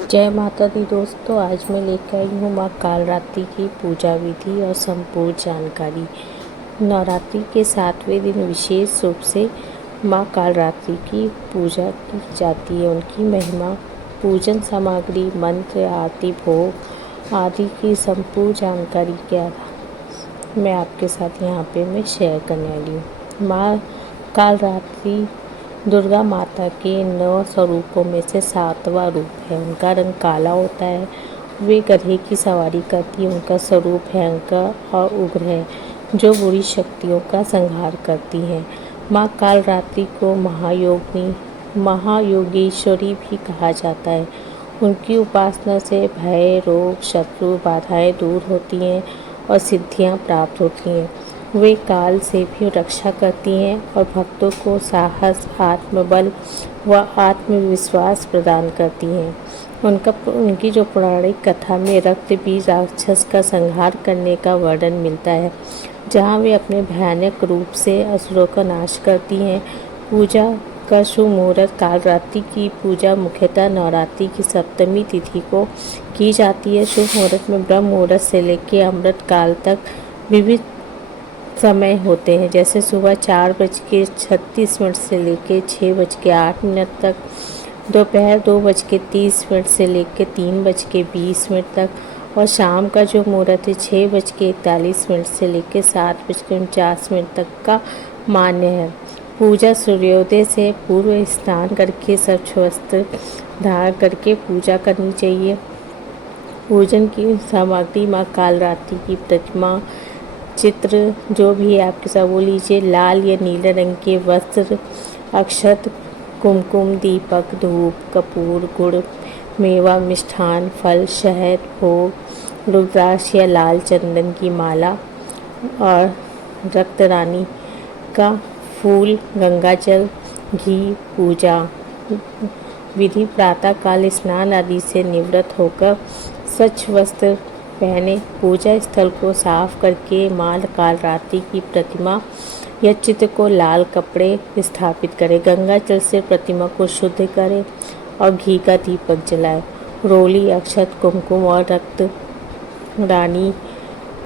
जय माता दी दोस्तों, आज मैं लेकर आई हूँ माँ कालरात्रि की पूजा विधि और संपूर्ण जानकारी। नवरात्रि के 7वें दिन विशेष रूप से माँ कालरात्रि की पूजा की जाती है। उनकी महिमा, पूजन सामग्री, मंत्र, आरती, भोग आदि की संपूर्ण जानकारी के आधार मैं आपके साथ यहाँ पे मैं शेयर करने वाली हूँ। माँ कालरात्रि दुर्गा माता के 9 स्वरूपों में से 7वां रूप है। उनका रंग काला होता है। वे गधे की सवारी करती है। उनका स्वरूप भयंकर और उग्र है, जो बुरी शक्तियों का संहार करती है। माँ कालरात्रि को महायोगेश्वरी भी कहा जाता है। उनकी उपासना से भय, रोग, शत्रु, बाधाएं दूर होती हैं और सिद्धियां प्राप्त होती हैं। वे काल से भी रक्षा करती हैं और भक्तों को साहस, आत्मबल व आत्मविश्वास प्रदान करती हैं। उनकी जो पौराणिक कथा में रक्त बीज राक्षस का संहार करने का वर्णन मिलता है, जहाँ वे अपने भयानक रूप से असुरों का नाश करती हैं। पूजा का शुभ मुहूर्त कालरात्रि की पूजा मुख्यतः नवरात्रि की सप्तमी तिथि को की जाती है। शुभ मुहूर्त में ब्रह्म मुहूर्त से लेकर अमृत काल तक विविध समय होते हैं, जैसे सुबह 4:36 से लेकर 6:08 तक, दोपहर 2:30 से लेकर 3:20 तक और शाम का जो मुहूर्त है 6:41 से लेकर 7:49 तक का मान्य है। पूजा सूर्योदय से पूर्व स्नान करके स्वच्छ वस्त्र धारण करके पूजा करनी चाहिए। पूजन की सामग्री माँ कालरात्रि की प्रतिमा, चित्र जो भी है आपके साथ वो लीजिए। लाल या नीले रंग के वस्त्र, अक्षत, कुमकुम, दीपक, धूप, कपूर, गुड़, मेवा, मिष्ठान, फल, शहद, भोग, रुद्राक्ष या लाल चंदन की माला और रक्त रानी का फूल, गंगाजल, घी। पूजा विधि: प्रातः काल स्नान आदि से निवृत्त होकर स्वच्छ वस्त्र पहने पूजा स्थल को साफ करके माँ कालरात्रि की प्रतिमा या चित्र को लाल कपड़े स्थापित करें। गंगा जल से प्रतिमा को शुद्ध करें और घी का दीपक जलाएं। रोली, अक्षत, कुमकुम और रक्त रानी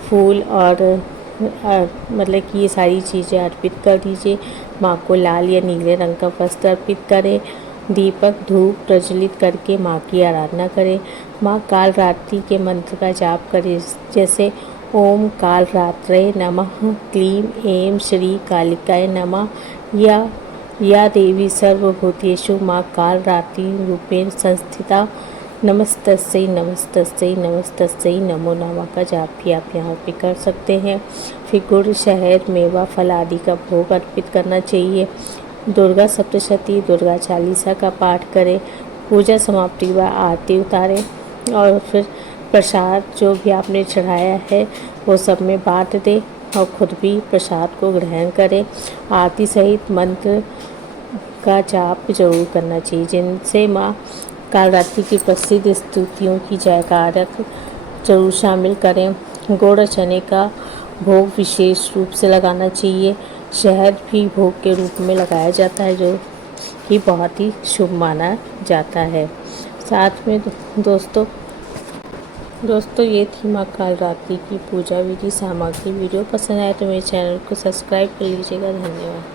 फूल और मतलब कि ये सारी चीज़ें अर्पित कर दीजिए। माँ को लाल या नीले रंग का वस्त्र अर्पित करें। दीपक, धूप प्रज्वलित करके माँ की आराधना करें। माँ कालरात्रि के मंत्र का जाप करें, जैसे ओम कालरात्रे नमः, क्लीम ऐं श्री कालिकाय नमः, या देवी सर्वभूतेषु माँ कालरात्रि रूपेण संस्थिता, नमस्तस्यै नमस्तस्यै नमस्तस्यै नमो नमः का जाप भी आप यहाँ पे कर सकते हैं। फिर गुड़, शहद, मेवा, फल आदि का भोग अर्पित करना चाहिए। दुर्गा सप्तशती, दुर्गा चालीसा का पाठ करें। पूजा समाप्ति व आरती उतारें और फिर प्रसाद जो भी आपने चढ़ाया है वो सब में बांट दें और खुद भी प्रसाद को ग्रहण करें। आरती सहित मंत्र का जाप जरूर करना चाहिए, जिनसे माँ कालरात्रि की प्रसिद्ध स्तुतियों की जयकार जरूर शामिल करें। गुड़ और चने का भोग विशेष रूप से लगाना चाहिए। शहद भी भोग के रूप में लगाया जाता है, जो कि बहुत ही शुभ माना जाता है। साथ में दोस्तों ये थी माँ कालरात्रि की पूजा विधि सामग्री। वीडियो पसंद आए तो मेरे चैनल को सब्सक्राइब कर लीजिएगा। धन्यवाद।